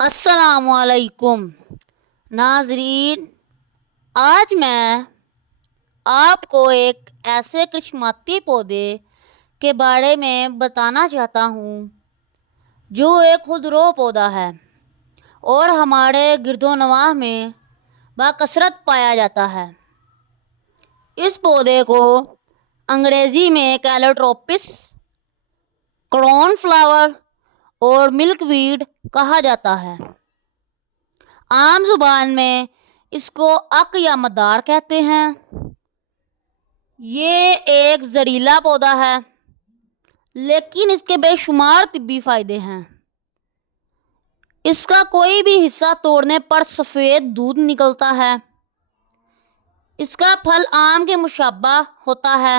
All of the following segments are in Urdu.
السلام علیکم ناظرین، آج میں آپ کو ایک ایسے کرشماتی پودے کے بارے میں بتانا چاہتا ہوں جو ایک خودرو پودا ہے اور ہمارے گرد و نواح میں بکثرت پایا جاتا ہے۔ اس پودے کو انگریزی میں کیلیوٹروپس، کارن فلاور اور ملک ویڈ کہا جاتا ہے۔ عام زبان میں اس کو اک یا مدار کہتے ہیں۔ یہ ایک زہریلا پودا ہے لیکن اس کے بے شمار طبی فائدے ہیں۔ اس کا کوئی بھی حصہ توڑنے پر سفید دودھ نکلتا ہے۔ اس کا پھل آم کے مشابہ ہوتا ہے۔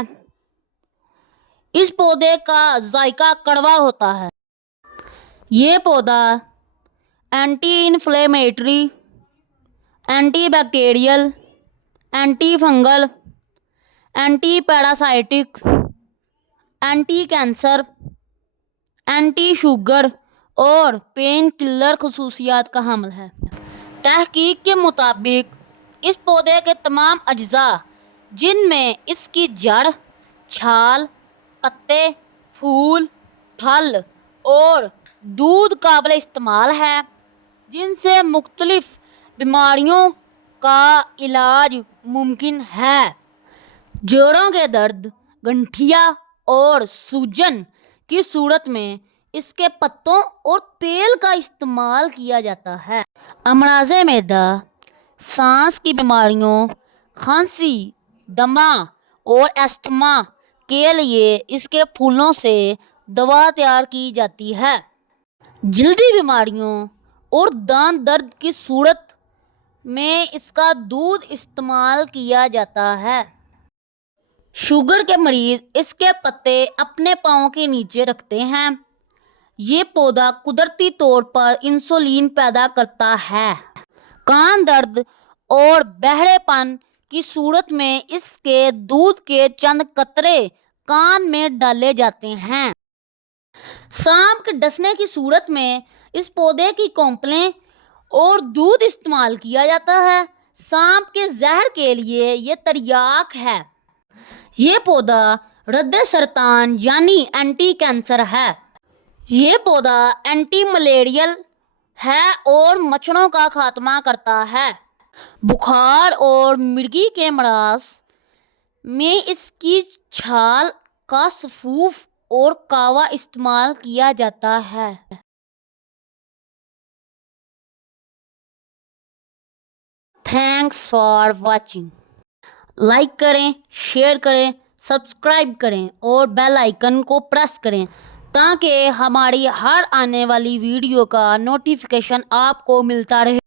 اس پودے کا ذائقہ کڑوا ہوتا ہے۔ یہ پودا anti inflammatory, anti bacterial, anti fungal, anti parasitic, anti cancer, anti sugar اور پین کلر خصوصیات کا حامل ہے۔ تحقیق کے مطابق اس پودے کے تمام اجزاء، جن میں اس کی جڑ، چھال، پتے، پھول، پھل اور دودھ قابل استعمال ہے، جن سے مختلف بیماریوں کا علاج ممکن ہے۔ جوڑوں کے درد، گٹھیا اور سوجن کی صورت میں اس کے پتوں اور تیل کا استعمال کیا جاتا ہے۔ امراض معدہ، سانس کی بیماریوں، کھانسی، دمہ اور استھما کے لیے اس کے پھولوں سے دوا تیار کی جاتی ہے۔ جلدی بیماریوں اور دانت درد کی صورت میں اس کا دودھ استعمال کیا جاتا ہے۔ شوگر کے مریض اس کے پتے اپنے پاؤں کے نیچے رکھتے ہیں۔ یہ پودا قدرتی طور پر انسولین پیدا کرتا ہے۔ کان درد اور بہرے پن کی صورت میں اس کے دودھ کے چند قطرے کان میں ڈالے جاتے ہیں۔ سانپ کے ڈسنے کی صورت میں اس پودے کی کونپلیں اور دودھ استعمال کیا جاتا ہے۔ سانپ کے زہر کے لیے یہ تریاک ہے۔ یہ پودا رد سرطان یعنی اینٹی کینسر ہے۔ یہ پودا اینٹی ملیریل ہے اور مچھروں کا خاتمہ کرتا ہے۔ بخار اور مرگی کے امراض میں اس کی چھال کا سفوف اور کاوا استعمال کیا جاتا ہے۔ Thanks for watching. لائک کریں، شیئر کریں، سبسکرائب کریں اور بیل آئیکن کو پریس کریں تاکہ ہماری ہر آنے والی ویڈیو کا نوٹیفیکیشن آپ کو ملتا رہے۔